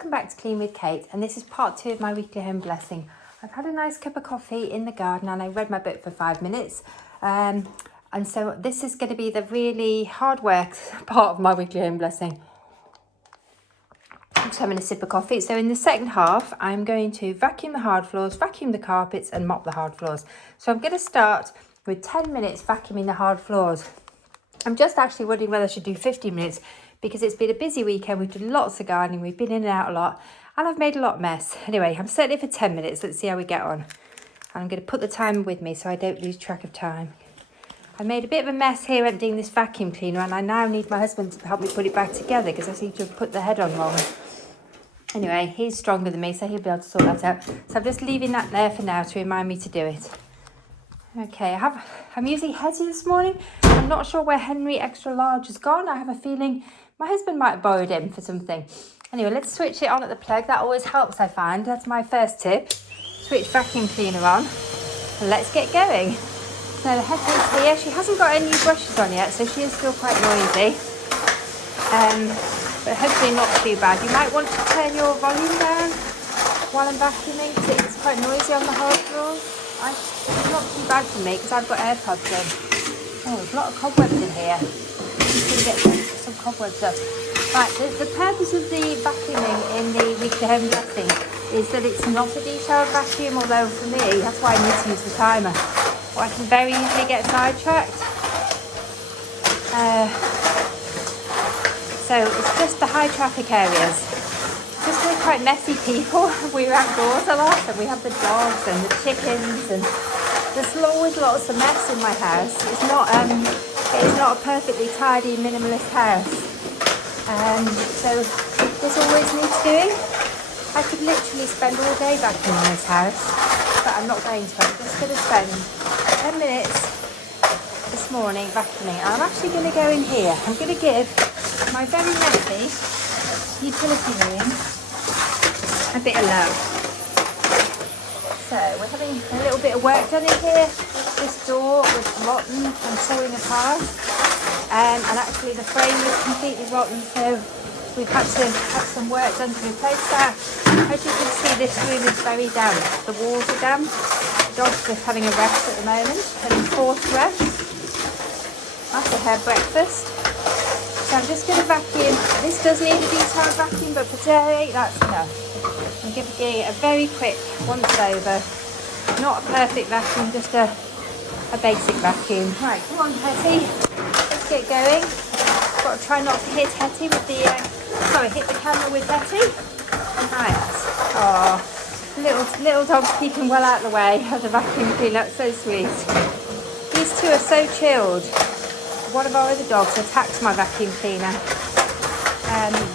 welcome back to Clean with Kate, and this is part 2 of my weekly home blessing. I've had a nice cup of coffee in the garden and I read my book for 5 minutes, and so this is going to be the really hard work part of my weekly home blessing. I'm just having a sip of coffee. So in the second half, I'm going to vacuum the hard floors, vacuum the carpets and mop the hard floors. So I'm going to start with 10 minutes vacuuming the hard floors. I'm just actually wondering whether I should do 15 minutes because it's been a busy weekend. We've done lots of gardening. We've been in and out a lot and I've made a lot of mess. Anyway, I'm setting it for 10 minutes. Let's see how we get on. And I'm going to put the timer with me so I don't lose track of time. I made a bit of a mess here emptying this vacuum cleaner and I now need my husband to help me put it back together because I seem to have put the head on wrong. Anyway, he's stronger than me, so he'll be able to sort that out. So I'm just leaving that there for now to remind me to do it. Okay, I'm using Hetty this morning. I'm not sure where Henry Extra Large has gone. I have a feeling my husband might have borrowed him for something. Anyway, let's switch it on at the plug. That always helps, I find. That's my first tip. Switch vacuum cleaner on. And let's get going. So Hetty's here. She hasn't got any new brushes on yet, so she is still quite noisy. But hopefully not too bad. You might want to turn your volume down while I'm vacuuming because it's quite noisy on the hard floors. It's not too bad for me because I've got AirPods in. Oh, there's a lot of cobwebs in here. I'm going to get some cobwebs up. Right, the purpose of the vacuuming in the weekly home blessing is that it's not a detailed vacuum, although for me, that's why I need to use the timer. Or I can very easily get sidetracked. So it's just the high traffic areas. Just we're quite messy people. We're outdoors a lot and we have the dogs and the chickens and there's always lots of mess in my house. It's not a perfectly tidy minimalist house. So this always needs doing. I could literally spend all day vacuuming this house, but I'm not going to. I'm just going to spend 10 minutes this morning vacuuming. I'm actually going to go in here. I'm going to give my very messy utility room a bit of love. So we're having a little bit of work done in here. This door was rotten and falling apart, and actually the frame was completely rotten, so we've had to have some work done to replace that. As you can see, this room is very damp. The walls are damp. The dog's just having a rest at the moment, an enforced rest after her breakfast. So I'm just going to vacuum. This does need a detailed vacuum, but for today, that's enough. I'm giving it a very quick once over. Not a perfect vacuum, just a basic vacuum. Right, come on, Hetty. Let's get going. Got to try not to hit Hetty with the, hit the camera with Hetty. Right. Oh, little dog's keeping well out of the way of the vacuum cleaner. That's so sweet. These two are so chilled. One of our other dogs attacked my vacuum cleaner,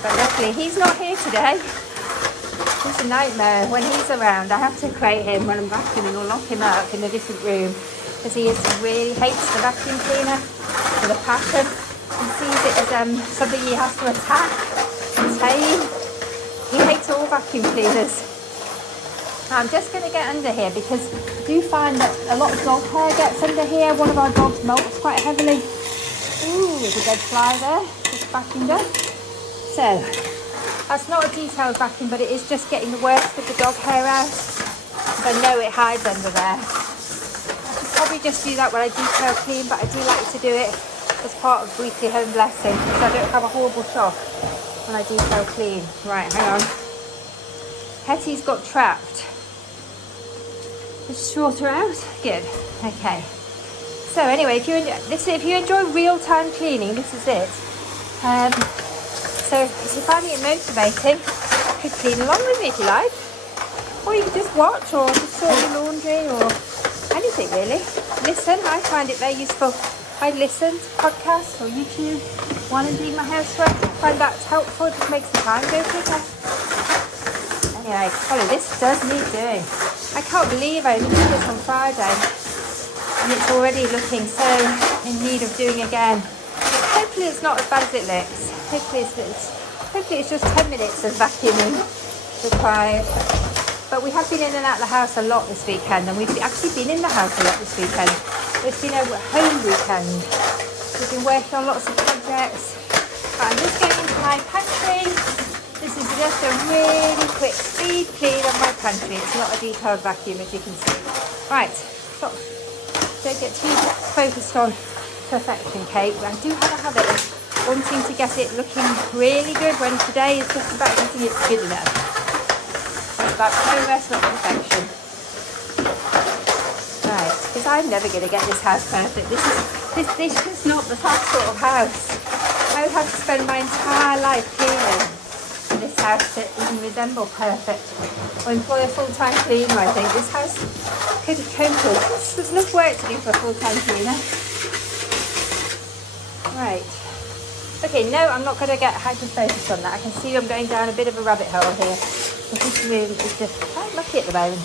but luckily he's not here today. It's a nightmare when he's around. I have to crate him when I'm vacuuming or lock him up in a different room because he really hates the vacuum cleaner with a passion. He sees it as something he has to attack and tame. He hates all vacuum cleaners. Now I'm just going to get under here because I do find that a lot of dog hair gets under here. One of our dogs molts quite heavily. Ooh, there's a dead fly there, just vacuumed up. So, that's not a detailed vacuum, but it is just getting the worst of the dog hair out. So I know it hides under there. I should probably just do that when I detail clean, but I do like to do it as part of weekly home blessing, so I don't have a horrible shock when I detail clean. Right, hang on. Hetty's got trapped. Just sort her out. Good. Okay. So anyway, if you enjoy real-time cleaning, this is it. So if you're finding it motivating, you could clean along with me if you like. Or you could just watch or just sort your laundry or anything really. Listen, I find it very useful. I listen to podcasts or YouTube while I'm doing my housework. I find that helpful, it just makes the time go quicker. Anyway, this does need doing. I can't believe I only did this on Friday. And it's already looking so in need of doing again. Hopefully it's not as bad as it looks. Hopefully it's just 10 minutes of vacuuming required. But we have been in and out of the house a lot this weekend, and we've actually been in the house a lot this weekend. It's been a home weekend. We've been working on lots of projects. But I'm just going into my pantry. This is Just a really quick speed clean of my pantry. It's not a detailed vacuum, as you can see. Right, stop. Don't get too focused on perfection, Kate. I do have a habit of wanting to get it looking really good when today is just about getting it good enough. It's about progress, not perfection. Right, because I'm never going to get this house perfect. This is not the sort of house. I would have to spend my entire life cleaning for this house to even resemble perfect. Or employ a full-time cleaner, I think. This house could have cope with. There's enough work to do for a full-time cleaner. Right. Okay, no, I'm not going to get hyper-focused on that. I can see I'm going down a bit of a rabbit hole here. This room is just quite mucky at the moment.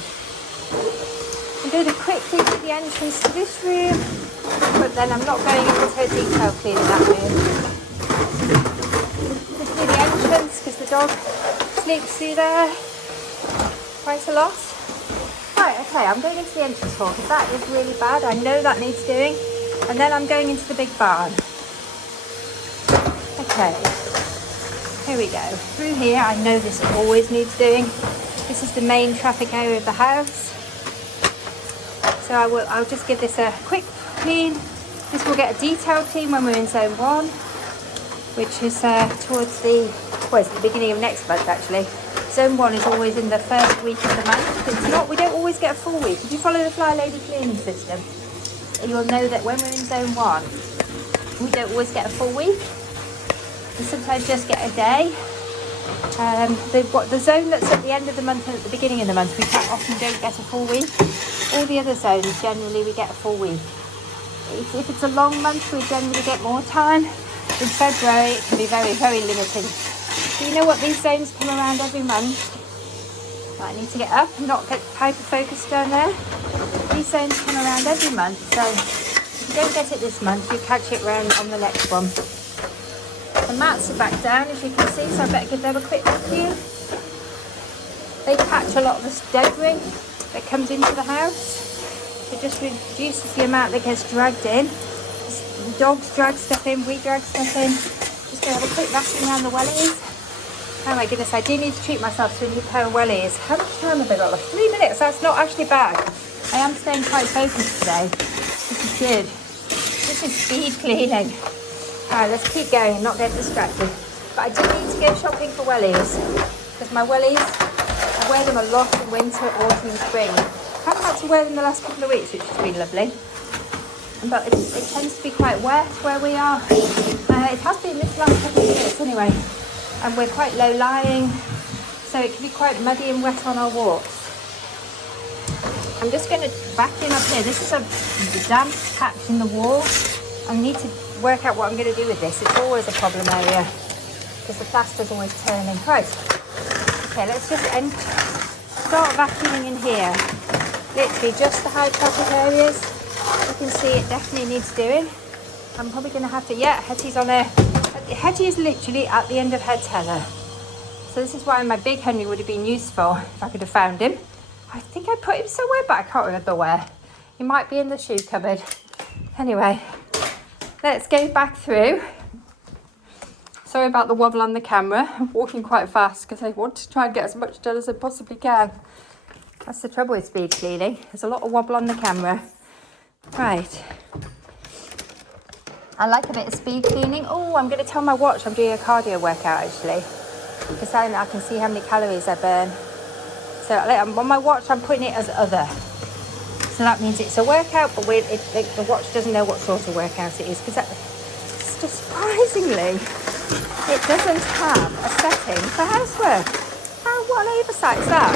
I'm going to quickly do the entrance to this room, but then I'm not going into detail cleaning that room. Just do the entrance because the dog sleeps through there quite a lot. Right, okay, I'm going into the entrance hall because that is really bad. I know that needs doing. And then I'm going into the big barn. Okay, here we go. Through here, I know this always needs doing. This is the main traffic area of the house. So I'll just give this a quick clean. This will get a detailed clean when we're in zone 1, which is towards it's the beginning of next month actually. Zone 1 is always in the first week of the month. It's not, we don't always get a full week. If you follow the FlyLady cleaning system, you'll know that when we're in zone 1, we don't always get a full week. We sometimes just get a day. The zone that's at the end of the month and at the beginning of the month, we quite often don't get a full week. All the other zones, generally we get a full week. If it's a long month, we generally get more time. In February, it can be very, very limiting. So you know what, these zones come around every month. I need to get up and not get hyper-focused down there. These zones come around every month, so if you don't get it this month, you catch it round on the next one. The mats are back down, as you can see, so I better give them a quick vacuum. They catch a lot of the debris that comes into the house. It just reduces the amount that gets dragged in. The dogs drag stuff in, we drag stuff in. Just going to have a quick vacuum around the wellies. Oh my goodness, I do need to treat myself to a new pair of wellies. How much time have I got left? 3 minutes, that's not actually bad. I am staying quite focused today. This is good. This is speed cleaning. Alright, let's keep going and not get distracted. But I do need to go shopping for wellies. Because my wellies, I wear them a lot in winter, autumn and spring. I haven't had to wear them the last couple of weeks, which has been lovely. But it tends to be quite wet where we are. It has been this last couple of years anyway. And we're quite low lying, so it can be quite muddy and wet on our walks. I'm just going to vacuum up here. This is a damp patch in the wall. I need to work out what I'm going to do with this. It's always a problem area because the plaster's always turning. Right, okay, let's just start vacuuming in here. Literally just the high traffic areas. You can see it definitely needs doing. I'm probably going to have to, yeah, Hetty's on there. Hetty is literally at the end of her tether. So this is why my big Henry would have been useful if I could have found him. I think I put him somewhere, but I can't remember where. He might be in the shoe cupboard. Anyway, let's go back through. Sorry about the wobble on the camera. I'm walking quite fast because I want to try and get as much done as I possibly can. That's the trouble with speed cleaning. There's a lot of wobble on the camera. Right. I like a bit of speed cleaning. Oh, I'm going to tell my watch I'm doing a cardio workout actually. Because then I can see how many calories I burn. So on my watch, I'm putting it as other. So that means it's a workout, but the watch doesn't know what sort of workout it is. Because just surprisingly, it doesn't have a setting for housework. What an oversight is that?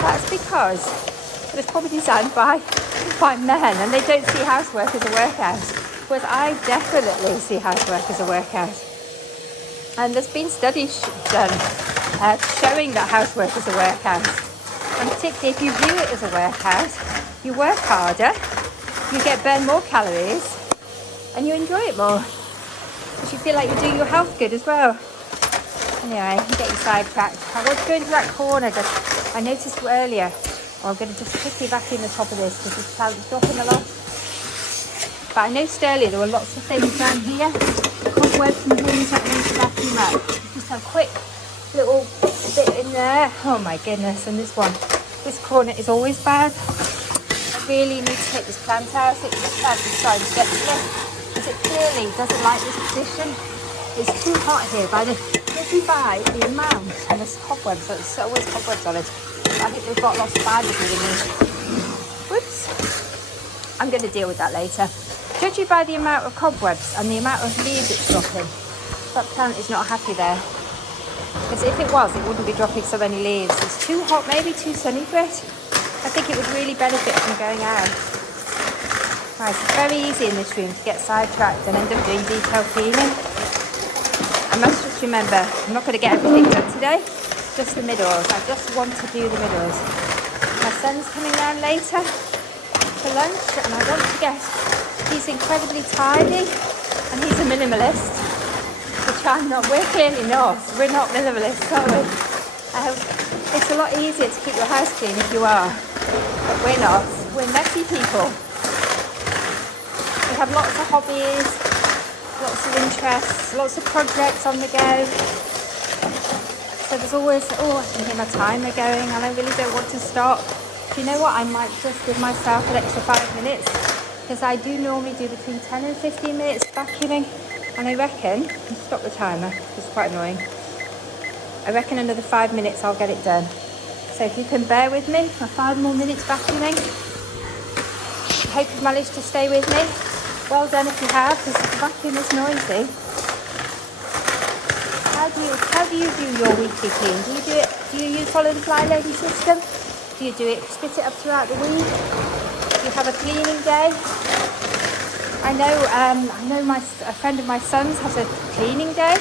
That's because it was probably designed by men and they don't see housework as a workout. Whereas I definitely see housework as a workout. And there's been studies done showing that housework is a workout. And particularly if you view it as a workout, you work harder, you burn more calories, and you enjoy it more. Because you feel like you're doing your health good as well. Anyway, I'm getting sidetracked. I want to go into that corner, but I noticed earlier, I'm going to just quickly vacuum the top of this because this plant's dropping a lot. But I noticed earlier there were lots of things down here, cobwebs and things that I need to vacuum up. Just a quick little bit in there. Oh my goodness, and this corner is always bad. I really need to take this plant out. This plant is starting to get slick because it clearly doesn't like this position. It's too hot here. Judging by the amount and there's cobwebs, so there's always cobwebs on it. I think they've got lots of spiders in it. Whoops. I'm going to deal with that later. Judging by the amount of cobwebs and the amount of leaves it's dropping, that plant is not happy there. Because if it was, it wouldn't be dropping so many leaves. It's too hot, maybe too sunny for it. I think it would really benefit from going out. Right, it's very easy in this room to get sidetracked and end up doing detailed cleaning. I must just remember, I'm not going to get everything done today, just the middles. I just want to do the middles. My son's coming round later for lunch and I want to get, he's incredibly tidy and he's a minimalist. Which I'm not. We're clearly not. We're not minimalists, are we? It's a lot easier to keep your house clean if you are. But we're not. We're messy people. We have lots of hobbies, lots of interests, lots of projects on the go. So there's always, I can hear my timer going and I really don't want to stop. Do you know what? I might just give myself an extra 5 minutes because I do normally do between 10 and 15 minutes vacuuming. And I reckon, stop the timer, it's quite annoying. I reckon another 5 minutes I'll get it done. So if you can bear with me for 5 more minutes vacuuming. I hope you've managed to stay with me. Well done if you have, because the vacuum is noisy. How do you do your weekly clean? Do you follow the FlyLady system? Do you do it, split it up throughout the week? Do you have a cleaning day? I know a friend of my son's has a cleaning day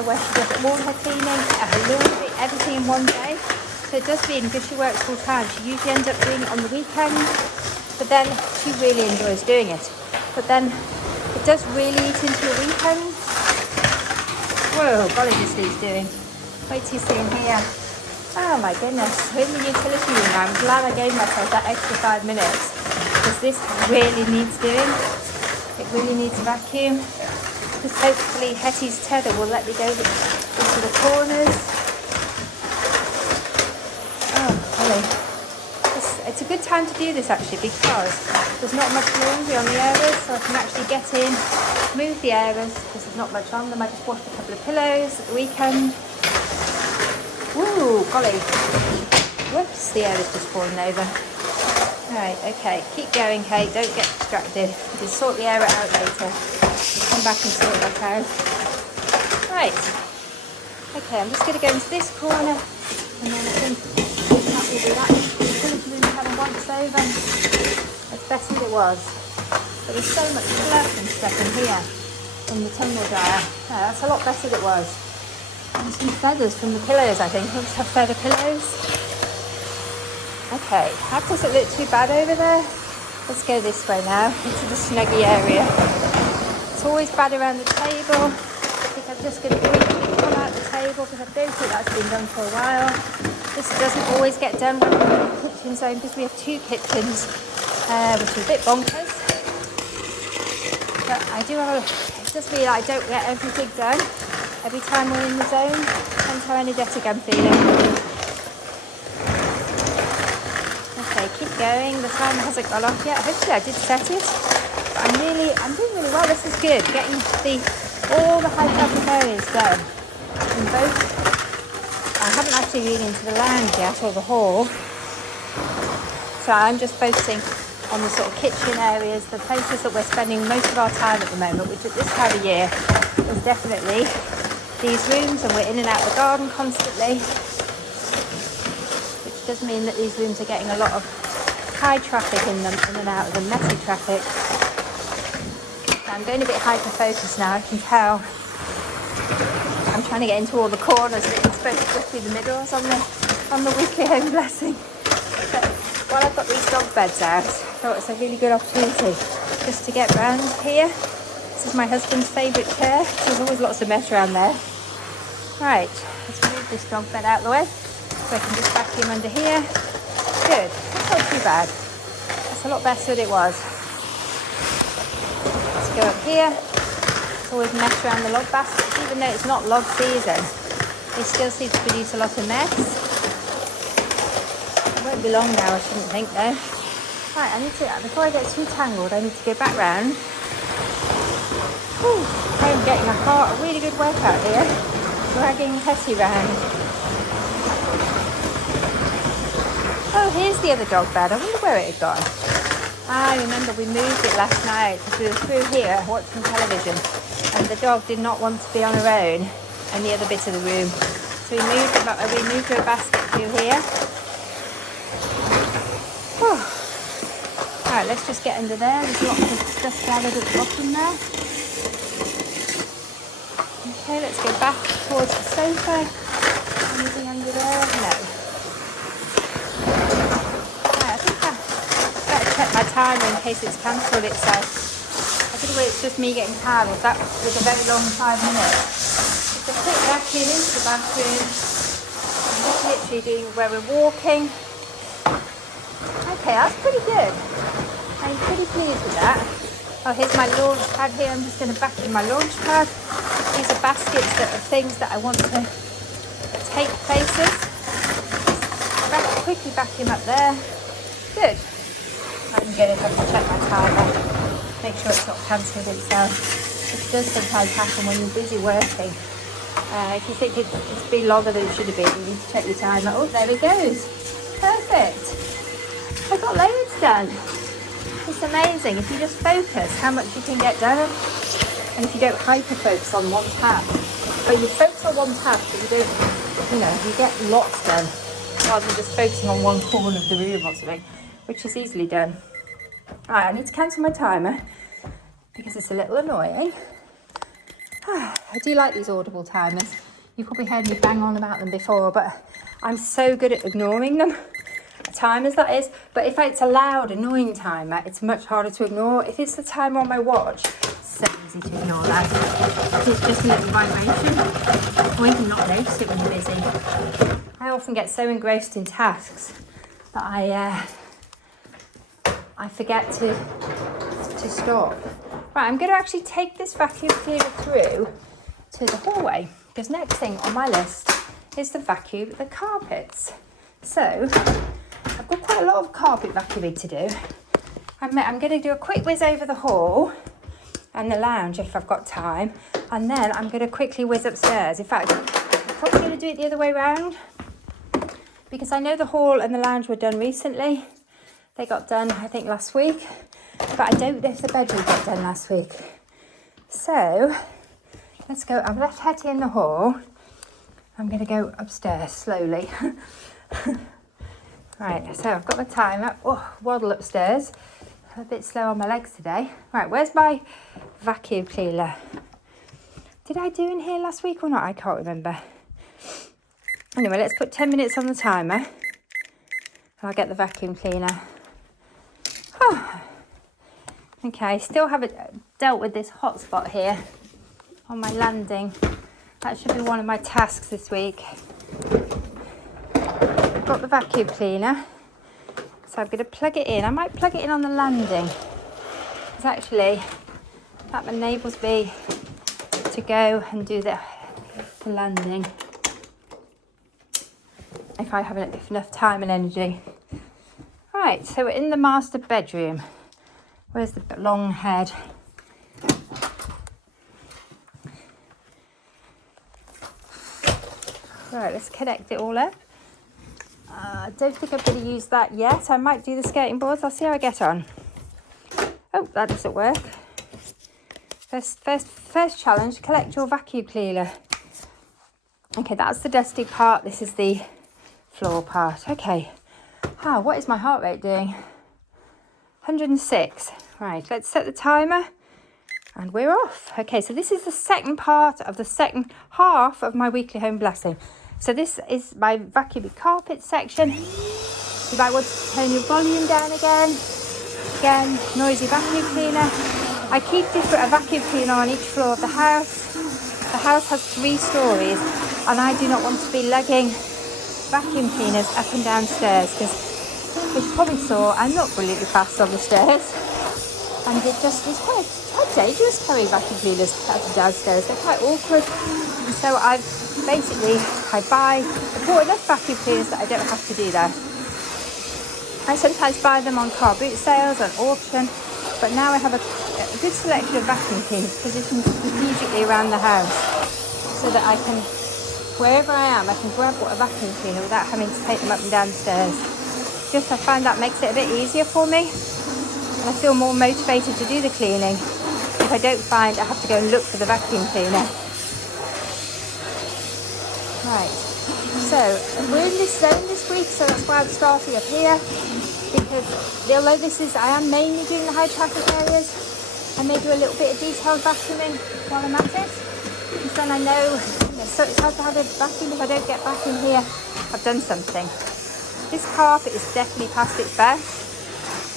where she does all her cleaning, her laundry, everything in one day. So it does mean, because she works full time, she usually ends up doing it on the weekend, but then she really enjoys doing it. But then it does really eat into your weekend. Whoa, golly, this is doing. Wait till you see him here. Oh my goodness, we're in the utility room now. I'm glad I gave myself that extra 5 minutes because this really needs doing. It really needs a vacuum. Because hopefully Hetty's tether will let me go into the corners. Oh, golly. It's a good time to do this actually because there's not much laundry on the areas, so I can actually get in, move the areas because there's not much on them. I just washed a couple of pillows at the weekend. Ooh, golly. Whoops, the area's just fallen over. Right, okay, keep going, Kate, don't get distracted. We'll sort the area out later. Come back and sort that out. Right, okay, I'm just going to go into this corner and then I think that will be that. The utility room having once over. It's better than it was. There was so much fluff and stuff in here from the tumble dryer. Yeah, that's a lot better than it was. And some feathers from the pillows, I think. Let's have feather pillows. Okay, that doesn't look too bad over there. Let's go this way now, into the snuggy area. It's always bad around the table. I think I'm just going to quickly pull out the table because I don't think that's been done for a while. This doesn't always get done when we're in the kitchen zone because we have 2 kitchens, which is a bit bonkers. But I do have it does mean I don't get everything done every time we're in the zone. Depends how energetic I'm feeling. Okay, keep going. The timer hasn't gone off yet. Hopefully I did set it. But I'm doing really well. This is good. Getting all the high traffic areas done. In both. I haven't actually been into the lounge yet or the hall. So I'm just focusing on the sort of kitchen areas, the places that we're spending most of our time at the moment, which at this time of year is definitely these rooms, and we're in and out of the garden constantly. Does mean that these rooms are getting a lot of high traffic in them, in and out of them, messy traffic. Now I'm going a bit hyper-focused now, I can tell. I'm trying to get into all the corners, but it's supposed to just be the middles on the weekly home blessing. But while I've got these dog beds out, I thought it's a really good opportunity just to get round here. This is my husband's favourite chair. There's always lots of mess around there. Right, let's move this dog bed out of the way. So I can just vacuum under here. Good. That's not too bad. That's a lot better than it was. Let's go up here. Always mess around the log baskets, even though it's not log season. They still seem to produce a lot of mess. It won't be long now, I shouldn't think though. Right, I need to, before I get too tangled, I need to go back round. Whew, I'm getting a really good workout here, dragging Hetty round. Oh, here's the other dog bed. I wonder where it had gone. I remember we moved it last night because we were through here watching television and the dog did not want to be on her own in the other bit of the room. So we moved her a basket through here. Whew. Alright, let's just get under there. There's lots of stuff gathered at the bottom there. Okay, let's go back towards the sofa. Anything under there? No. My timer in case it's cancelled itself. I don't know whether it's just me getting tired or that was a very long 5 minutes. Just a quick vacuum into the bathroom. I'm just literally doing where we're walking. Okay, that's pretty good. I'm pretty pleased with that. Oh, here's my launch pad here. I'm just going to vacuum my launch pad. These are baskets that are things that I want to take places. Quickly vacuum up there. Good. I'm going to have to check my timer, make sure it's not cancelled itself. It does sometimes happen when you're busy working. If you think it's been longer than it should have been, you need to check your timer. Oh, there it goes. Perfect. I got loads done. It's amazing. If you just focus how much you can get done, and if you don't hyper-focus on one task. But you focus on one task, but you don't, you get lots done, rather than just focusing on one corner of the room or something, which is easily done. Right, I need to cancel my timer because it's a little annoying. I do like these audible timers. You've probably heard me bang on about them before, but I'm so good at ignoring them. Timers, that is. But if it's a loud, annoying timer, it's much harder to ignore. If it's the timer on my watch, it's so easy to ignore that. It's just a little vibration. Or even not notice it when you're busy. I often get so engrossed in tasks that I forget to stop. Right, I'm going to actually take this vacuum cleaner through to the hallway because next thing on my list is the vacuum the carpets. So I've got quite a lot of carpet vacuuming to do. I'm going to do a quick whiz over the hall and the lounge if I've got time, and then I'm going to quickly whiz upstairs. In fact, I'm probably going to do it the other way around because I know the hall and the lounge were done recently. They got done, I think, last week, but I don't know if the bedroom got done last week. So let's go. I've left Hetty in the hall. I'm going to go upstairs slowly. Right, so I've got my timer. Oh, waddle upstairs. I'm a bit slow on my legs today. Right, where's my vacuum cleaner? Did I do in here last week or not? I can't remember. Anyway, let's put 10 minutes on the timer. And I'll get the vacuum cleaner. Okay, still haven't dealt with this hotspot here on my landing. That should be one of my tasks this week. I've got the vacuum cleaner, so I'm going to plug it in. I might plug it in on the landing, because actually that enables me to go and do the landing if I have enough time and energy. Right, so we're in the master bedroom. Where's the long head? Right, let's connect it all up. I don't think I'm going to use that yet. I might do the skirting boards. I'll see how I get on. Oh, that doesn't work. First challenge, collect your vacuum cleaner. Okay, that's the dusty part. This is the floor part. Okay. What is my heart rate doing? 106. Right, let's set the timer and we're off. Okay, so this is the second part of the second half of my weekly home blessing. So this is my vacuum carpet section. You might want to turn your volume down again. Again, noisy vacuum cleaner. I keep a vacuum cleaner on each floor of the house. The house has 3 stories and I do not want to be lugging vacuum cleaners up and down stairs because, as you probably saw, I'm not brilliantly fast on the stairs, and it's quite dangerous carrying vacuum cleaners up and downstairs. They're quite awkward. So I bought enough vacuum cleaners that I don't have to do that. I sometimes buy them on car boot sales, on auction, but now I have a good selection of vacuum cleaners positioned strategically around the house so that I can, wherever I am, I can grab a vacuum cleaner without having to take them up and down the stairs. I find that makes it a bit easier for me, and I feel more motivated to do the cleaning if I don't find I have to go and look for the vacuum cleaner. Right, so we're in this zone this week, so that's why I'm starting up here, because although I am mainly doing the high traffic areas, I may do a little bit of detailed vacuuming while I'm at it, because then I know, so it's hard to have a vacuum if I don't get back in here, I've done something. This carpet is definitely past its best.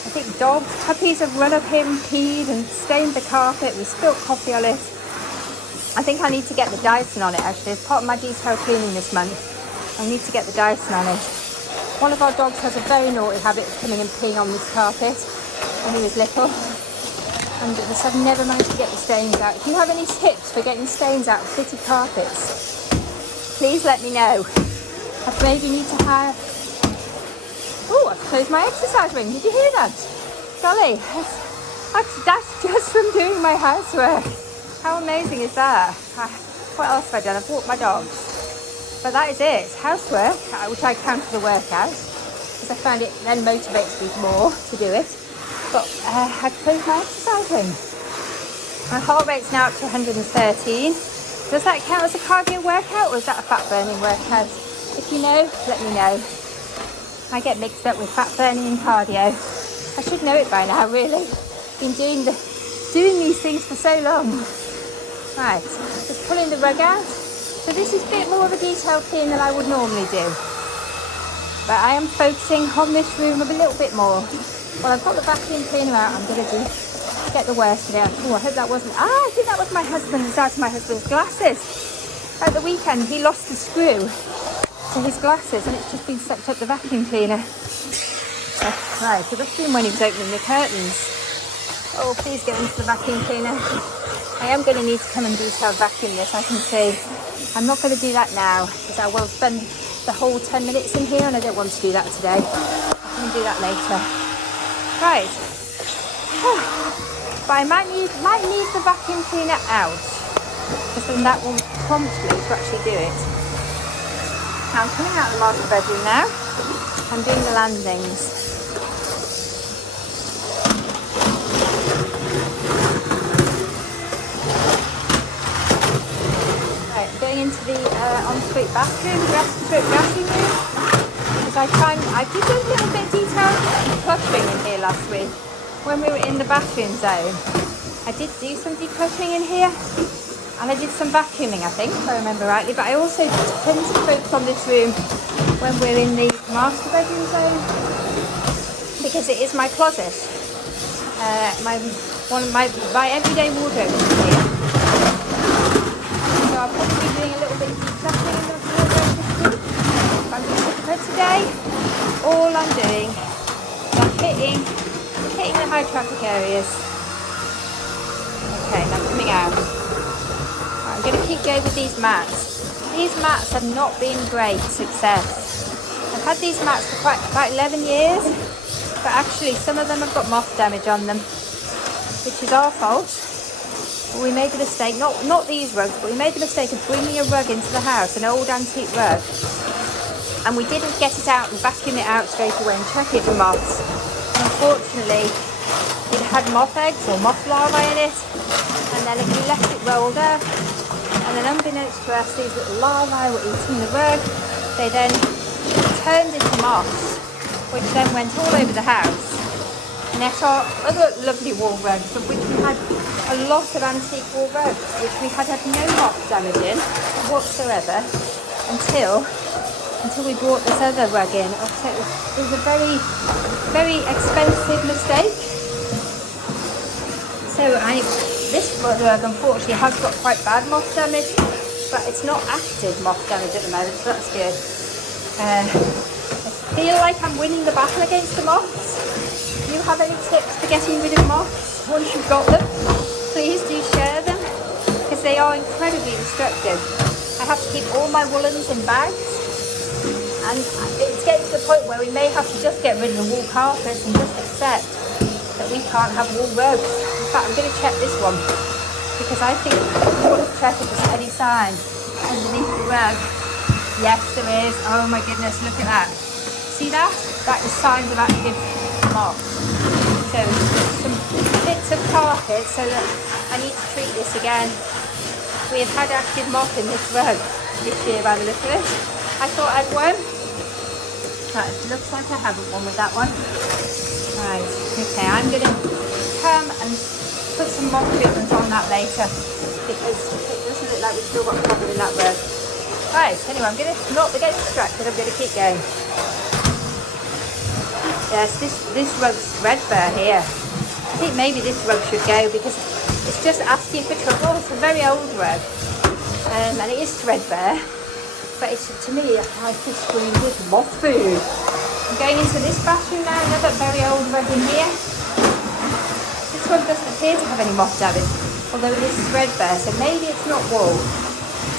I think puppies have run up here and peed and stained the carpet. We spilled coffee on it. I think I need to get the Dyson on it actually. As part of my detailed cleaning this month, I need to get the Dyson on it. One of our dogs has a very naughty habit of coming and peeing on this carpet when he was little. And I've never managed to get the stains out. If you have any tips for getting stains out of fitted carpets, please let me know. I maybe need to have... Oh, I've closed my exercise ring. Did you hear that? Golly, that's just from doing my housework. How amazing is that? What else have I done? I've walked my dogs. But that is it. Housework, which I count as a workout, because I find it then motivates me more to do it. But I've closed my exercise ring. My heart rate's now up to 113. Does that count as a cardio workout, or is that a fat burning workout? If you know, let me know. I get mixed up with fat burning and cardio. I should know it by now, really. Been doing these things for so long. Right, just pulling the rug out. So this is a bit more of a detailed clean than I would normally do. But I am focusing on this room a little bit more. Well, I've got the vacuum cleaner out. I'm going to get the worst of it out. Oh, I hope that wasn't... I think that was my husband's, out of my husband's glasses. At the weekend, he lost the screw to his glasses and it's just been sucked up the vacuum cleaner. Right, so that's been when he was opening the curtains. Oh, please get into the vacuum cleaner. I am going to need to come and detail vacuum this, I can see. I'm not going to do that now because I will spend the whole 10 minutes in here and I don't want to do that today. I can do that later. Right. But I might need the vacuum cleaner out, because then that will prompt me to actually do it. Now I'm coming out of the master bedroom now. I'm doing the landings. Right, going into the ensuite bathroom, dressing room. Because I did a little bit of detailed decluttering in here last week when we were in the bathroom zone. I did do some decluttering in here. And I did some vacuuming, I think, if I remember rightly. But I also tend to focus on this room when we're in the master bedroom zone, because it is my closet. My everyday wardrobe is here. So I'll probably be doing a little bit of decluttering in the wardrobe this week. But today, all I'm doing is hitting the high traffic areas. Okay, now coming out. I'm going to keep going with these mats. These mats have not been great success. I've had these mats for about 11 years, but actually some of them have got moth damage on them, which is our fault. We made the mistake, not these rugs, but we made the mistake of bringing a rug into the house, an old antique rug, and we didn't get it out and vacuum it out straight away and check it for moths. And unfortunately, it had moth eggs or moth larvae in it, and then if we left it rolled up, and then unbeknownst to us, these little larvae were eating the rug. They then turned into moths, which then went all over the house. And that's our other lovely wall rugs, of which we had a lot of antique wall rugs, which we had no moth damage in whatsoever until we brought this other rug in. So it was a very, very expensive mistake. So this rug unfortunately has got quite bad moth damage, but it's not active moth damage at the moment, so that's good. I feel like I'm winning the battle against the moths. Do you have any tips for getting rid of moths once you've got them? Please do share them, because they are incredibly destructive. I have to keep all my woolens in bags. And it's getting to the point where we may have to just get rid of the wool carpet and just accept that we can't have wool rugs. In fact, I'm going to check this one because I think I want to check if there's any sign underneath the rug. Yes, there is. Oh my goodness, look at that. See that? That is signs of active moth. So some bits of carpet so that I need to treat this again. We have had active moth in this rug this year by the look of it. I thought I'd one. Right, it looks like I haven't one with that one. Right, okay, I'm going to come and put some moth treatment on that later because it doesn't look like we've still got a problem in that rug. Right, anyway, I'm going to not get distracted, I'm going to keep going. Yes, this rug's threadbare here. I think maybe this rug should go because it's just asking for trouble. It's a very old rug and it is threadbare. But it's, to me, I could scream with moth food. I'm going into this bathroom now, another very old rug in here. This one doesn't appear to have any moth damage, although it is threadbare, so maybe it's not wool.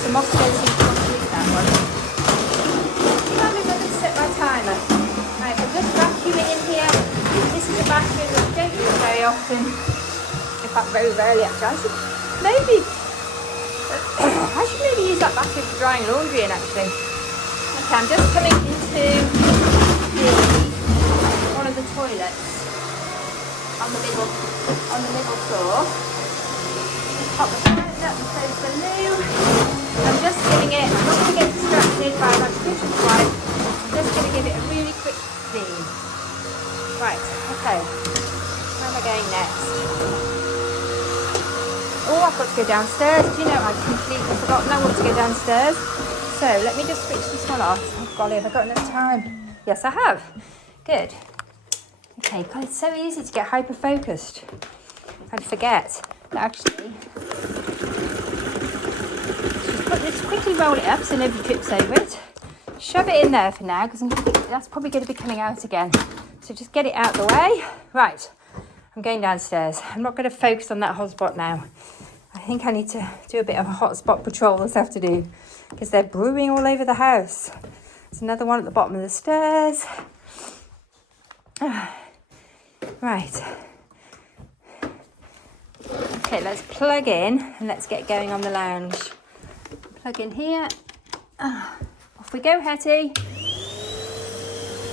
The moth don't seem to want to use that one. I'm going to set my timer. Right, I'm just vacuuming in here. This is a bathroom that we don't use very often. In fact, very rarely actually. I should maybe use that bathroom for drying laundry in actually. Okay, I'm just coming into one of the toilets on the middle floor. Pop the curtain up and close the loo. I'm just giving it, I'm not going to get distracted by that kitchen wipe. I'm just going to give it a really quick clean. Right, okay. Where am I going next? Oh, I've got to go downstairs. Do you know, I've completely forgotten I want to go downstairs. So let me just switch this one off. Oh golly, have I got enough time? Yes, I have. Good. Okay, God, it's so easy to get hyper-focused. I'd forget that actually. Let's quickly roll it up so nobody trips over it. Shove it in there for now because that's probably going to be coming out again. So just get it out of the way. Right, I'm going downstairs. I'm not going to focus on that hotspot now. I think I need to do a bit of a hotspot patrol this afternoon because they're brewing all over the house. There's another one at the bottom of the stairs. Right. Okay, let's plug in and let's get going on the lounge. Plug in here. Off we go, Hetty.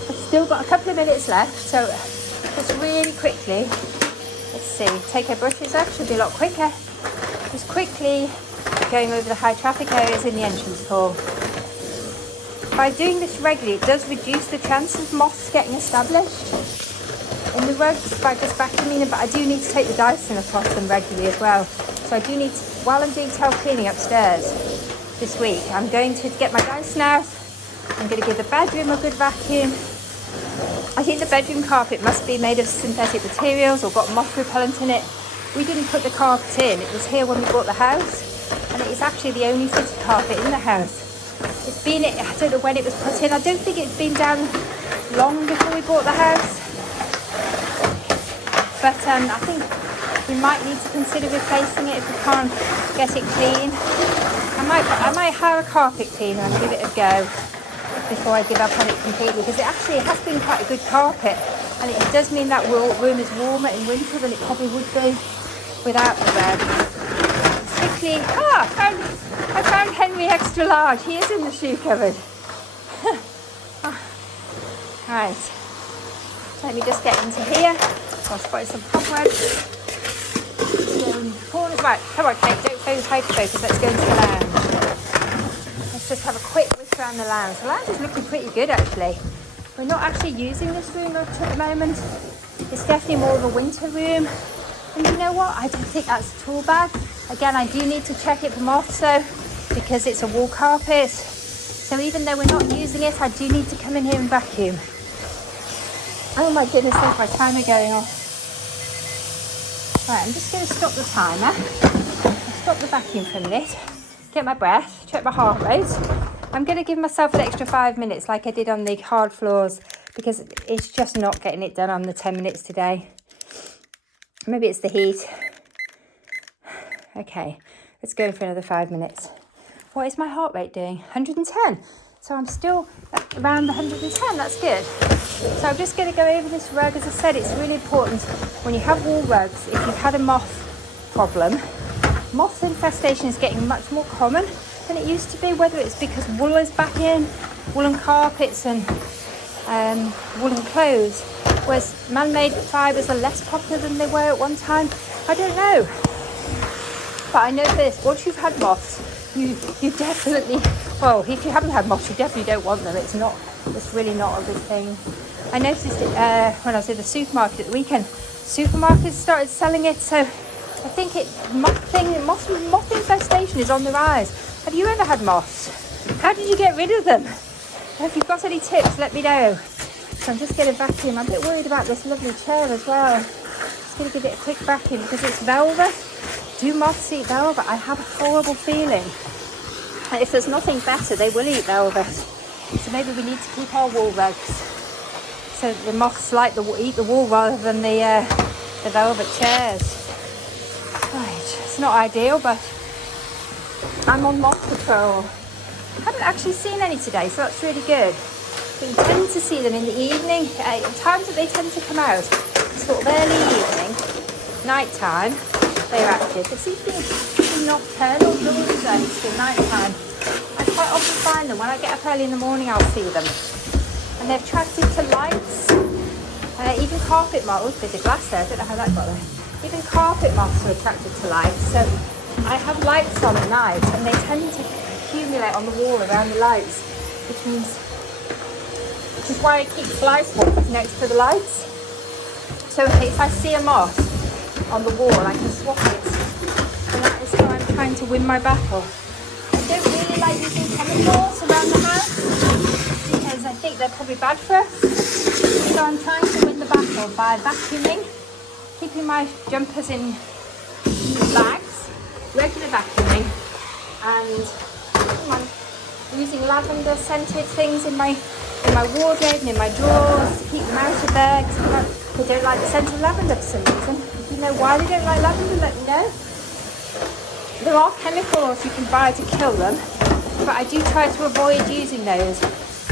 I've still got a couple of minutes left, so just really quickly, let's see, take our brushes off, should be a lot quicker. Just quickly going over the high traffic areas in the entrance hall. By doing this regularly, it does reduce the chance of moths getting established in the rugs by just vacuuming them, but I do need to take the Dyson across them regularly as well. So I do need to, while I'm doing self cleaning upstairs this week, I'm going to get my Dyson out. I'm going to give the bedroom a good vacuum. I think the bedroom carpet must be made of synthetic materials or got moth repellent in it. We didn't put the carpet in, it was here when we bought the house, and it is actually the only fitted carpet in the house. It's been, I don't know when it was put in, I don't think it's been down long before we bought the house. But I think we might need to consider replacing it if we can't get it clean. I might hire a carpet cleaner and give it a go before I give up on it completely, because it has been quite a good carpet, and it does mean that room is warmer in winter than it probably would be without the bed. Quickly, I found Henry extra large. He is in the shoe cupboard. Right, let me just get into here. I'll spot some cobwebs. Right, come on, Kate, don't focus. Let's go into the lounge. Let's just have a quick whisk around the lounge. The lounge is looking pretty good, actually. We're not actually using this room much at the moment. It's definitely more of a winter room. And you know what? I don't think that's at all bad. Again, I do need to check it for moths, though, because it's a wool carpet. So even though we're not using it, I do need to come in here and vacuum. Oh my goodness, there's my timer going off. Right, I'm just going to stop the timer. I'll stop the vacuum for a minute. Get my breath, check my heart rate. I'm going to give myself an extra 5 minutes like I did on the hard floors, because it's just not getting it done on the 10 minutes today. Maybe it's the heat. Okay, let's go for another 5 minutes. What is my heart rate doing? 110. So I'm still around the 110, that's good. So I'm just going to go over this rug. As I said, it's really important when you have wool rugs, if you've had a moth problem, moth infestation is getting much more common than it used to be, whether it's because wool is back in, woolen carpets and woolen clothes, whereas man-made fibres are less popular than they were at one time. I don't know. But I know this, once you've had moths, you definitely, well, if you haven't had moths, you definitely don't want them. It's really not a good thing. I noticed it when I was in the supermarket at the weekend. Supermarkets started selling it, so I think moth infestation is on the rise. Have you ever had moths? How did you get rid of them? If you've got any tips, let me know. So I'm just going to vacuum. I'm a bit worried about this lovely chair as well. Just going to give it a quick vacuum because it's velvet. Do moths eat velvet? I have a horrible feeling. And if there's nothing better, they will eat velvet. So maybe we need to keep our wool rugs. So the moths eat the wool rather than the velvet chairs. Right, it's not ideal, but I'm on moth patrol. I haven't actually seen any today, so that's really good. But you tend to see them in the evening, at times that they tend to come out. Sort of early evening, night time, they're active. It seems to be nocturnal during night time. I quite often find them when I get up early in the morning. I'll see them, and they're attracted to lights. Even carpet moths. There's a glass there. I don't know how that got there. Even carpet moths are attracted to light. So I have lights on at night, and they tend to accumulate on the wall around the lights, which is why I keep fly swatters next to the lights. So if I see a moth on the wall, I can swat it, and that is how I'm trying to win my battle. I don't really like using chemicals around the house because I think they're probably bad for us. So I'm trying to win the battle by vacuuming, keeping my jumpers in bags, regular vacuuming, and using lavender scented things in my wardrobe and in my drawers to keep them out of there because they don't like the scent of lavender for some reason. If you know why they don't like lavender, let me know. There are chemicals you can buy to kill them, but I do try to avoid using those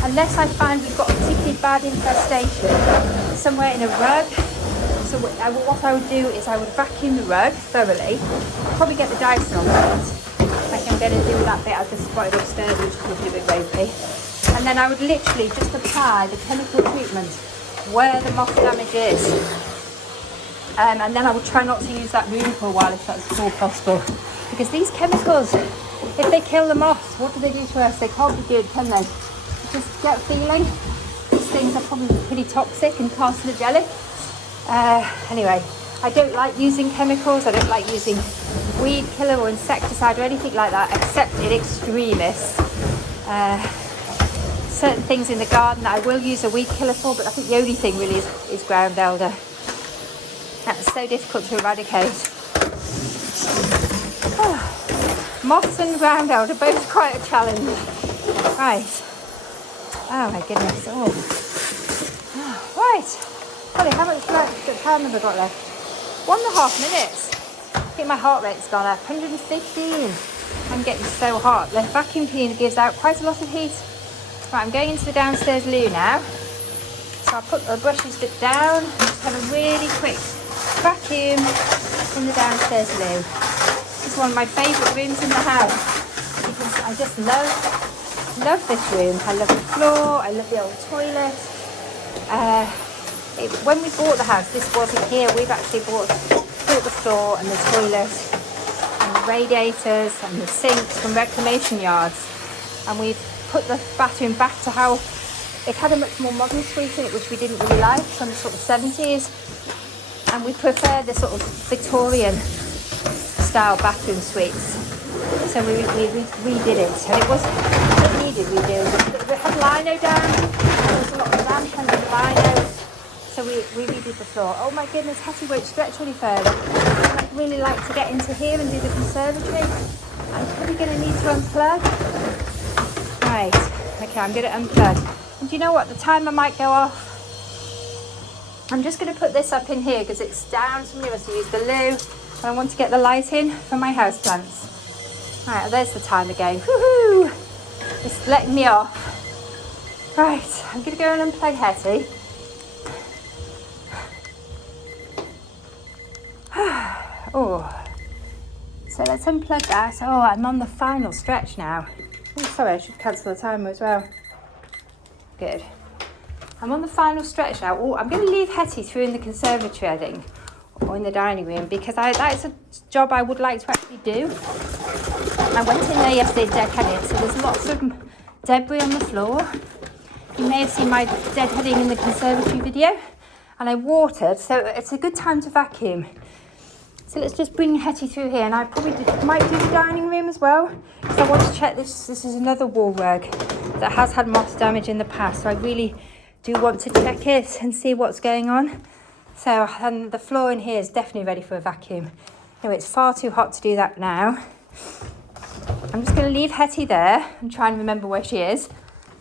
unless I find we've got a particularly bad infestation somewhere in a rug. So what I would do is I would vacuum the rug thoroughly, probably get the Dyson on it, like I'm going to do that bit I've just spotted upstairs, which is looking a bit ropey. And then I would literally just apply the chemical treatment where the moth damage is. And then I would try not to use that room for a while if that's at all possible. Because these chemicals, if they kill the moths, what do they do to us? They can't be good, can they? Just get a feeling. These things are probably pretty toxic and carcinogenic. Anyway, I don't like using chemicals. I don't like using weed killer or insecticide or anything like that, except in extremis. Certain things in the garden that I will use a weed killer for, but I think the only thing really is ground elder. That's so difficult to eradicate. Moths and ground elder, both quite a challenge. Right. Oh my goodness. Right. Holly, how much time have I got left? 1.5 minutes. I think my heart rate's gone up. 115. I'm getting so hot. The vacuum cleaner gives out quite a lot of heat. Right, I'm going into the downstairs loo now. So I'll put the brushes down and just have a really quick vacuum in the downstairs loo. This is one of my favourite rooms in the house because I just love this room. I love the floor, I love the old toilet. When we bought the house, this wasn't here. We've actually bought the floor and the toilet and the radiators and the sinks from reclamation yards, and we've put the bathroom back to how it had a much more modern suite in it, which we didn't really like, from the sort of 70s, and we prefer the sort of Victorian style bathroom suites. So we redid it, and it needed redoing. We had lino down, there was a lot of damp under the lino, so we redid the floor. Oh my goodness, Hattie won't stretch any further. I'd really like to get into here and do the conservatory. I'm probably going to need to unplug. Right, okay, I'm going to unplug. And do you know what? The timer might go off. I'm just going to put this up in here because it's down. Somebody must have used the loo. And I want to get the light in for my houseplants. Right, there's the timer going. Woohoo! It's letting me off. Right, I'm going to go and unplug Hetty. Oh, so let's unplug that. Oh, I'm on the final stretch now. Oh, sorry, I should cancel the timer as well. Good. I'm on the final stretch now. Oh, I'm going to leave Hetty through in the conservatory, I think, or in the dining room, because that's a job I would like to actually do. I went in there yesterday deadheaded, so there's lots of debris on the floor. You may have seen my deadheading in the conservatory video, and I watered, so it's a good time to vacuum. So let's just bring Hetty through here, and I probably might do the dining room as well, because I want to check this. This is another wall rug that has had moth damage in the past, so I really do want to check it and see what's going on. So, and the floor in here is definitely ready for a vacuum. Anyway, it's far too hot to do that now. I'm just going to leave Hetty there and try and remember where she is.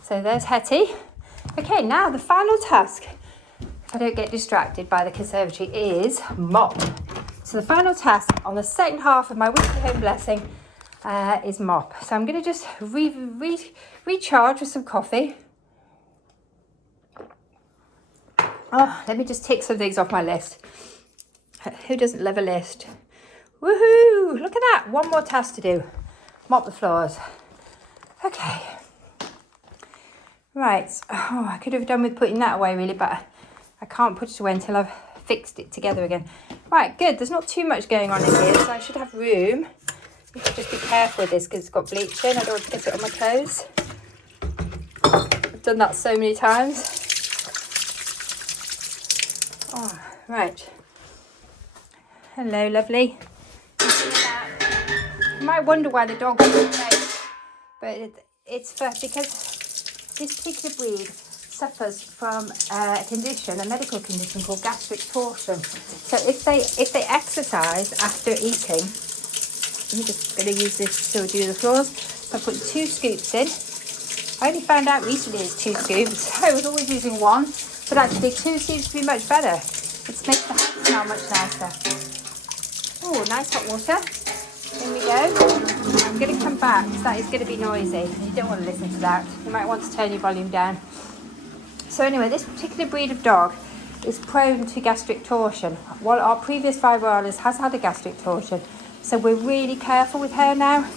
So there's Hetty. Okay, now the final task, if I don't get distracted by the conservatory, is mop. So the final task on the second half of my weekly home blessing is mop. So I'm going to just recharge with some coffee. Oh, let me just tick some things off my list. Who doesn't love a list? Woohoo! Look at that. One more task to do. Mop the floors. Okay. Right. Oh, I could have done with putting that away really, but I can't put it away until I've fixed it together again. Right, good. There's not too much going on in here, so I should have room. You should just be careful with this because it's got bleach in. I don't want to get it on my clothes. I've done that so many times. Oh, right. Hello, lovely. You might wonder why the dog doesn't play, but it's because this particular breed suffers from a condition, a medical condition called gastric torsion. So if they exercise after eating, I'm just going to use this to do the floors. So I put 2 scoops in. I only found out recently it's 2 scoops. I was always using 1, but actually 2 seems to be much better. It makes the house smell much nicer. Oh, nice hot water. In we go. I'm going to come back because that is going to be noisy. You don't want to listen to that. You might want to turn your volume down. So anyway, this particular breed of dog is prone to gastric torsion. One of our previous Vibrolas has had a gastric torsion. So we're really careful with her now.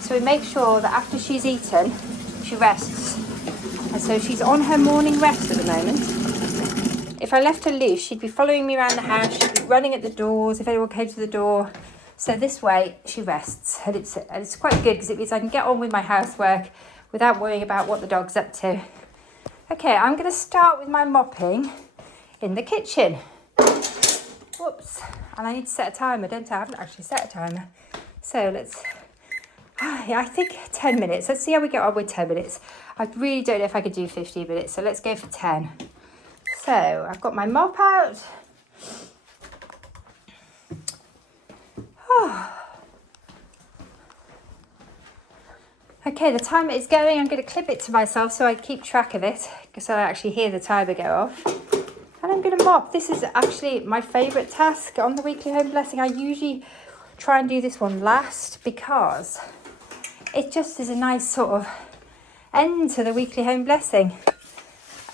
So we make sure that after she's eaten, she rests. And so she's on her morning rest at the moment. If I left her loose, she'd be following me around the house. She'd be running at the doors if anyone came to the door. So this way she rests, and it's quite good because it means I can get on with my housework without worrying about what the dog's up to. Okay, I'm going to start with my mopping in the kitchen. Whoops, and I need to set a timer, don't I? I haven't actually set a timer. So I think 10 minutes. Let's see how we get on with 10 minutes. I really don't know if I could do 15 minutes, so let's go for 10. So I've got my mop out. Okay, the timer is going. I'm going to clip it to myself so I keep track of it, so I actually hear the timer go off. And I'm going to mop. This is actually my favourite task on the weekly home blessing. I usually try and do this one last because it just is a nice sort of end to the weekly home blessing.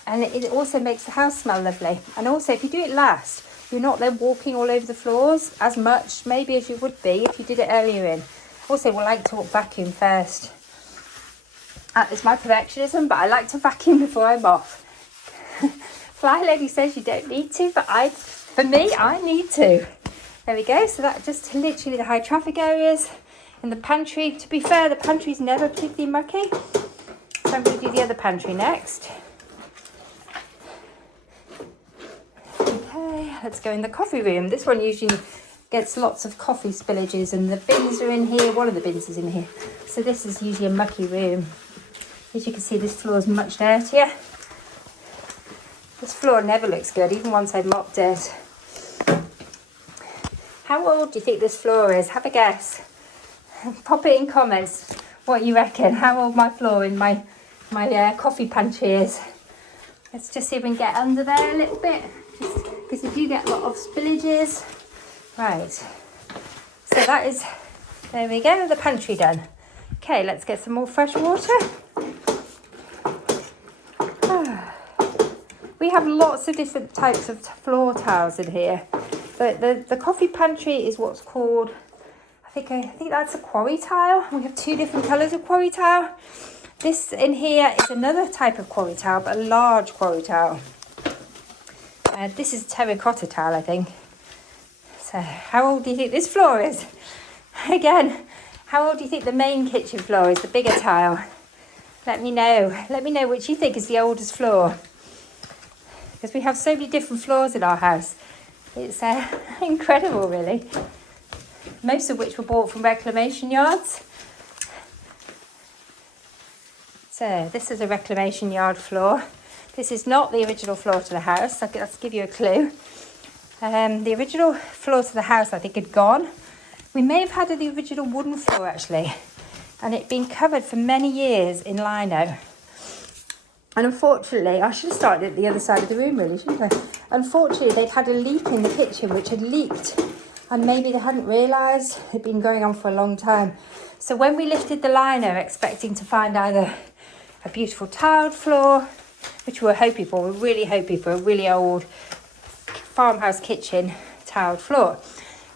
And it also makes the house smell lovely. And also, if you do it last, you're not then walking all over the floors as much, maybe, as you would be if you did it earlier in. Also, we like to vacuum first. It's my perfectionism, but I like to vacuum before I mop. FlyLady says you don't need to, but for me, I need to. There we go. So that's just literally the high traffic areas. In the pantry, to be fair, the pantry's never particularly mucky. So I'm going to do the other pantry next. Okay, let's go in the coffee room. This one usually gets lots of coffee spillages, and the bins are in here. One of the bins is in here. So this is usually a mucky room. As you can see, this floor is much dirtier. This floor never looks good, even once I've mopped it. How old do you think this floor is? Have a guess. Pop it in comments what you reckon, how old my floor in my coffee pantry is. Let's just see if we can get under there a little bit, because if you get a lot of spillages. Right, so that is There we go, the pantry done. Okay, let's get some more fresh water. We have lots of different types of floor tiles in here. The coffee pantry is what's called, I think that's a quarry tile. We have two different colours of quarry tile. This in here is another type of quarry tile, but a large quarry tile. This is terracotta tile, I think. So how old do you think this floor is? Again, how old do you think the main kitchen floor is, the bigger tile? Let me know. Let me know which you think is the oldest floor. Because we have so many different floors in our house. It's incredible, really. Most of which were bought from reclamation yards. So this is a reclamation yard floor. This is not the original floor to the house. I'll give you a clue. The original floor to the house, I think, had gone. We may have had the original wooden floor, actually. And it'd been covered for many years in lino. And unfortunately, I should have started at the other side of the room, really, shouldn't I? Unfortunately, they'd had a leak in the kitchen, which had leaked. And maybe they hadn't realised. It'd been going on for a long time. So when we lifted the lino, expecting to find either a beautiful tiled floor, which we were hoping for, we're really hoping for a really old farmhouse kitchen tiled floor.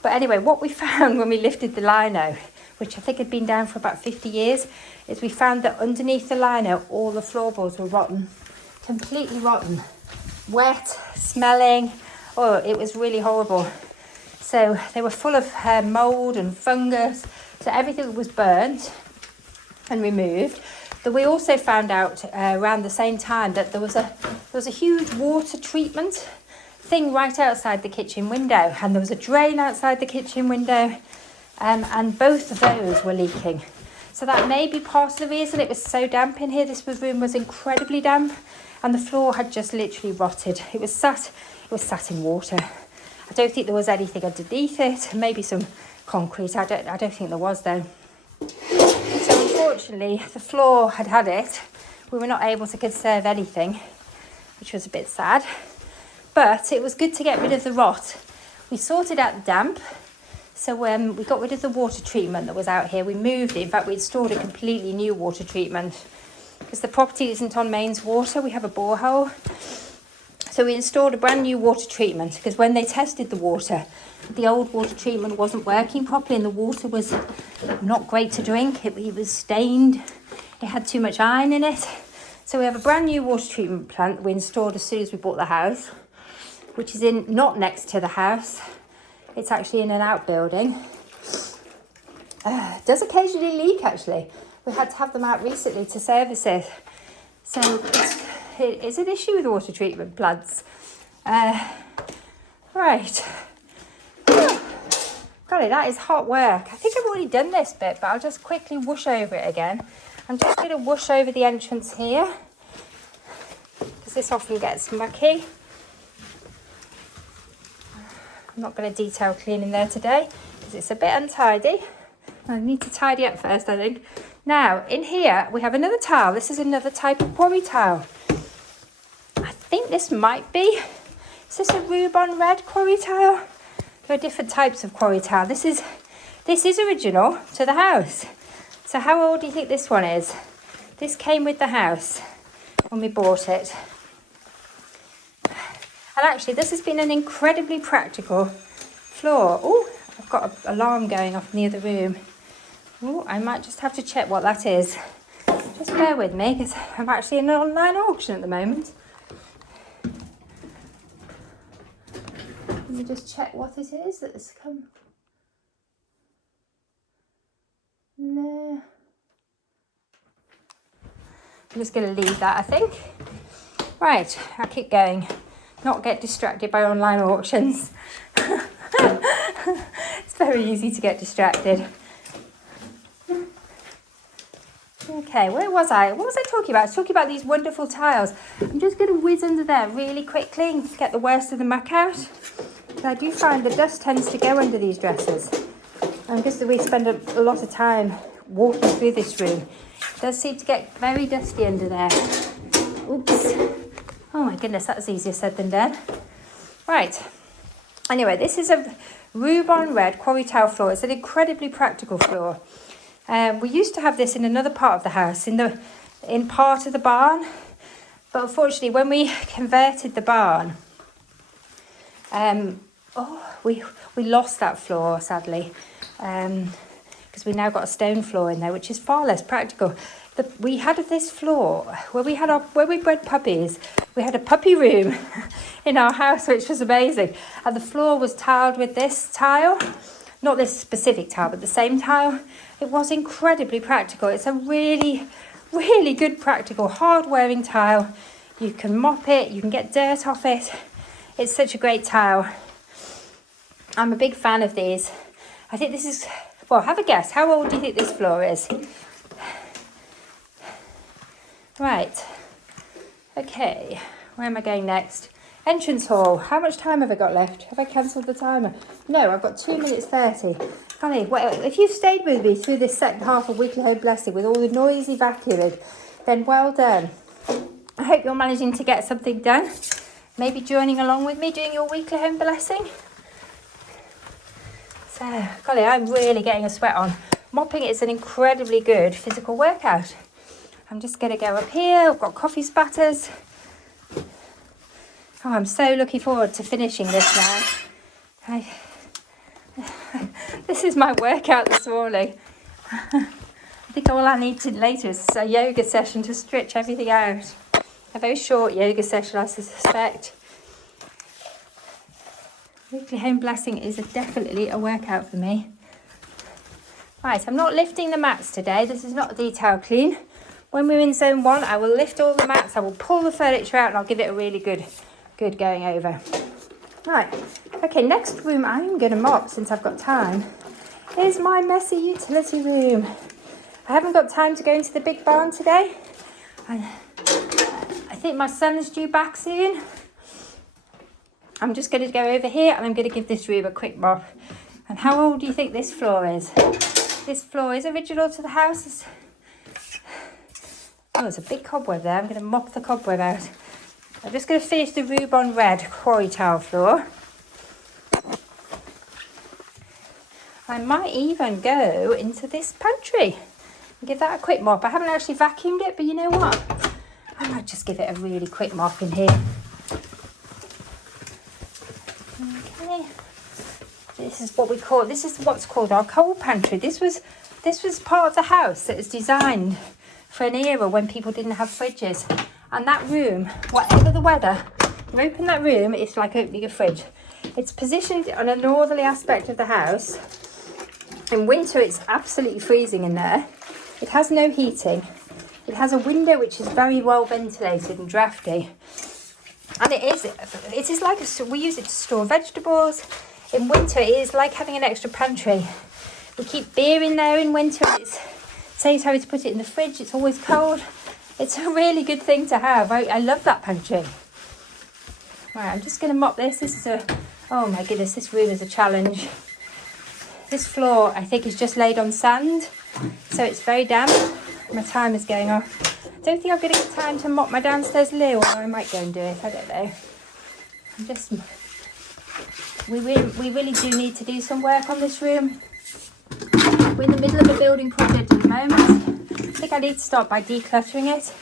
But anyway, what we found when we lifted the lino, which I think had been down for about 50 years, is we found that underneath the lino, all the floorboards were rotten, completely rotten, wet, smelling. Oh, it was really horrible. So they were full of mould and fungus. So everything was burnt and removed. But we also found out around the same time that there was a huge water treatment thing right outside the kitchen window, and there was a drain outside the kitchen window, and both of those were leaking. So that may be part of the reason it was so damp in here. This room was incredibly damp, and the floor had just literally rotted. It was sat in water. I don't think there was anything underneath it. Maybe some concrete. I don't think there was though. So unfortunately, the floor had it. We were not able to conserve anything, which was a bit sad. But it was good to get rid of the rot. We sorted out the damp. So we got rid of the water treatment that was out here. We moved it. In fact, we installed a completely new water treatment. Because the property isn't on mains water. We have a borehole. So we installed a brand new water treatment. Because when they tested the water, the old water treatment wasn't working properly. And the water was not great to drink. It was stained. It had too much iron in it. So we have a brand new water treatment plant that we installed as soon as we bought the house, which is not next to the house. It's actually in an outbuilding. It does occasionally leak, actually. We had to have them out recently to service it. So it is an issue with water treatment plants. Right. Golly, that is hot work. I think I've already done this bit, but I'll just quickly whoosh over it again. I'm just going to whoosh over the entrance here, because this often gets mucky. I'm not going to detail cleaning there today because it's a bit untidy. I need to tidy up first, I think. Now, in here, we have another tile. This is another type of quarry tile. I think this might be, is this a Rubon red quarry tile? There are different types of quarry tile. This is original to the house. So how old do you think this one is? This came with the house when we bought it. And actually, this has been an incredibly practical floor. Oh, I've got an alarm going off in the other room. Oh, I might just have to check what that is. Just bear with me, because I'm actually in an online auction at the moment. Let me just check what it is that's come. No. I'm just going to leave that, I think. Right, I'll keep going. Not get distracted by online auctions. It's very easy to get distracted. Okay, where was I? What was I talking about? I was talking about these wonderful tiles. I'm just going to whiz under there really quickly and get the worst of the muck out. Because I do find the dust tends to go under these dressers. And because we spend a lot of time walking through this room, it does seem to get very dusty under there. Oops. Oh my goodness, that's easier said than done. Right. Anyway, this is a Ruban red quarry tile floor. It's an incredibly practical floor. We used to have this in another part of the house, in part of the barn. But unfortunately, when we converted the barn, we lost that floor, sadly. Because we now got a stone floor in there, which is far less practical. We had this floor where we bred puppies. We had a puppy room in our house, which was amazing. And the floor was tiled with this tile, not this specific tile, but the same tile. It was incredibly practical. It's a really, really good practical, hard-wearing tile. You can mop it, you can get dirt off it. It's such a great tile. I'm a big fan of these. I think this is, well, have a guess. How old do you think this floor is? Right. Okay, where am I going next? Entrance hall. How much time have I got left? Have I cancelled the timer? No, I've got 2 minutes 30. Funny, well, if you've stayed with me through this second half of Weekly Home Blessing with all the noisy vacuuming, then well done. I hope you're managing to get something done. Maybe joining along with me doing your Weekly Home Blessing. So, golly, I'm really getting a sweat on. Mopping is an incredibly good physical workout. I'm just going to go up here. I've got coffee spatters. Oh, I'm so looking forward to finishing this now. This is my workout this morning. I think all I need to later is a yoga session to stretch everything out. A very short yoga session, I suspect. Weekly Home Blessing is definitely a workout for me. Right, I'm not lifting the mats today. This is not a detail clean. When we're in zone 1, I will lift all the mats, I will pull the furniture out, and I'll give it a really good going over. Right, okay, next room I'm going to mop, since I've got time, is my messy utility room. I haven't got time to go into the big barn today. I think my son's due back soon. I'm just going to go over here, and I'm going to give this room a quick mop. And how old do you think this floor is? This floor is original to the house. Oh, there's a big cobweb there. I'm going to mop the cobweb out. I'm just going to finish the Ruban red quarry tile floor. I might even go into this pantry and give that a quick mop. I haven't actually vacuumed it, but you know what? I might just give it a really quick mop in here. Okay. This is what's called our cold pantry. This was part of the house that was designed for an era when people didn't have fridges. And that room, whatever the weather, you open that room, it's like opening a fridge. It's positioned on a northerly aspect of the house. In winter, it's absolutely freezing in there. It has no heating. It has a window which is very well ventilated and drafty. And it is like we use it to store vegetables. In winter, it is like having an extra pantry. We keep beer in there in winter. It saves having to put it in the fridge. It's always cold. It's a really good thing to have. I love that pantry. Right, I'm just going to mop this. Oh my goodness, this room is a challenge. This floor, I think, is just laid on sand, so it's very damp. My timer's going off. I don't think I'm going to get time to mop my downstairs loo, or I might go and do it. I don't know. We really do need to do some work on this room. We're in the middle of a building project at the moment. I think I need to start by decluttering it,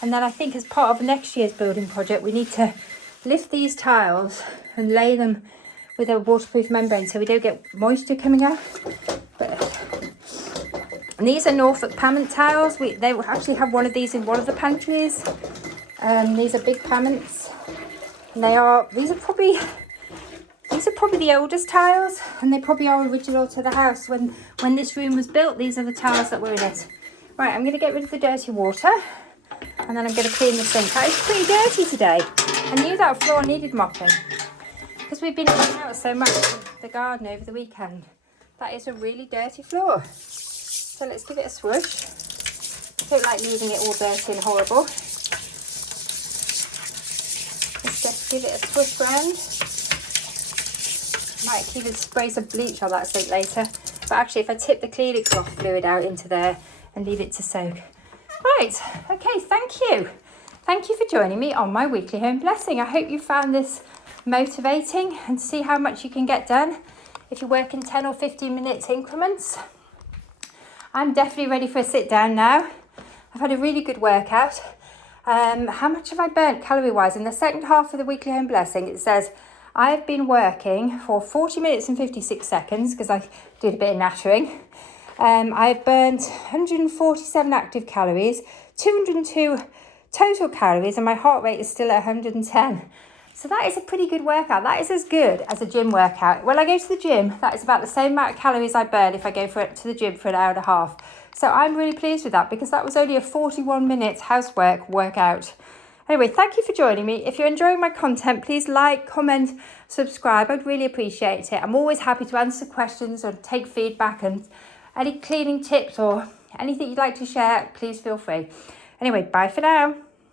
and then I think as part of next year's building project we need to lift these tiles and lay them with a waterproof membrane so we don't get moisture coming out. And these are Norfolk Pament tiles. They actually have one of these in one of the pantries. These are big Paments, and these are probably the oldest tiles, and they probably are original to the house. When this room was built, these are the tiles that were in it. Right, I'm going to get rid of the dirty water, and then I'm going to clean the sink. That is pretty dirty today. I knew that floor needed mopping because we've been in and out so much of the garden over the weekend. That is a really dirty floor. So let's give it a swoosh. I don't like leaving it all dirty and horrible. Let's just give it a swoosh round. Might even spray some bleach on that sink later. But actually, if I tip the cleaning cloth fluid out into there and leave it to soak. Right, okay, thank you. Thank you for joining me on my Weekly Home Blessing. I hope you found this motivating and see how much you can get done if you work in 10 or 15 minutes increments. I'm definitely ready for a sit down now. I've had a really good workout. How much have I burnt calorie-wise? In the second half of the Weekly Home Blessing, it says, I've been working for 40 minutes and 56 seconds because I did a bit of nattering. I've burnt 147 active calories, 202 total calories, and my heart rate is still at 110. So that is a pretty good workout. That is as good as a gym workout. When I go to the gym, that is about the same amount of calories I burn if I go to the gym for an hour and a half. So I'm really pleased with that because that was only a 41 minutes housework workout. Anyway, thank you for joining me. If you're enjoying my content, please like, comment, subscribe. I'd really appreciate it. I'm always happy to answer questions or take feedback, and any cleaning tips or anything you'd like to share, please feel free. Anyway, bye for now.